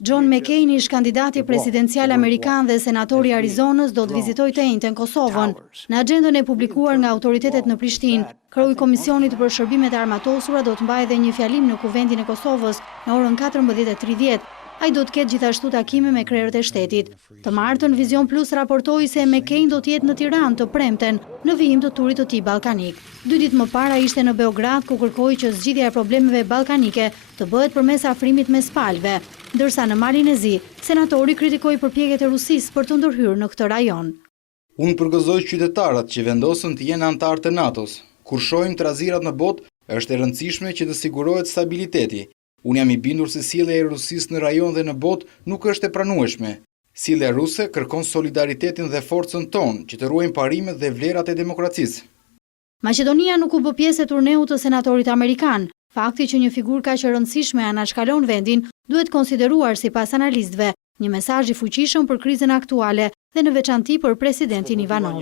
John McCain, ish kandidati presidencial amerikan dhe senatori i Arizonës, do të vizitojë të njëjtën Kosovën. Në agjendën e publikuar nga autoritetet në Prishtinë, kreu i Komisionit për Shërbimet e Armatosura do të mbajë edhe një fjalim në Kuvendin e Kosovës në orën 14:30. Ai do të ketë gjithashtu takime me krerët e shtetit. Të martën Vision Plus raportoi se McCain do të jetë në Tiranë të premten në vijim të turit të tij ballkanik. 2 ditë më para ishte në Beograd ku kërkoi që zgjidhja e problemeve ballkanike të bëhet përmes afrimit mes palëve, ndërsa në Malin e Zi, senatori kritikoi përpjekjet e Rusisë për të ndërhyrë në këtë rajon. Unë përgëzoj qytetarët që vendosën të jenë antarë të NATO-s. Kur shohim trazirat në botë, është e rëndësishme që të sigurohet stabiliteti. Unë jam i bindur se sjellja e Rusisë në rajon dhe në botë nuk është e pranueshme. Sjellja ruse kërkon solidaritetin dhe forcën tonë që të ruajmë parimet dhe vlerat e demokracisë. Maqedonia nuk u bë pjesë e turneut të senatorit amerikan. Fakti që një figurë kaq e rëndësishme anashkalon vendin duhet konsideruar sipas analistëve një mesazh i fuqishëm për krizën aktuale dhe në veçanti për presidentin Ivanov.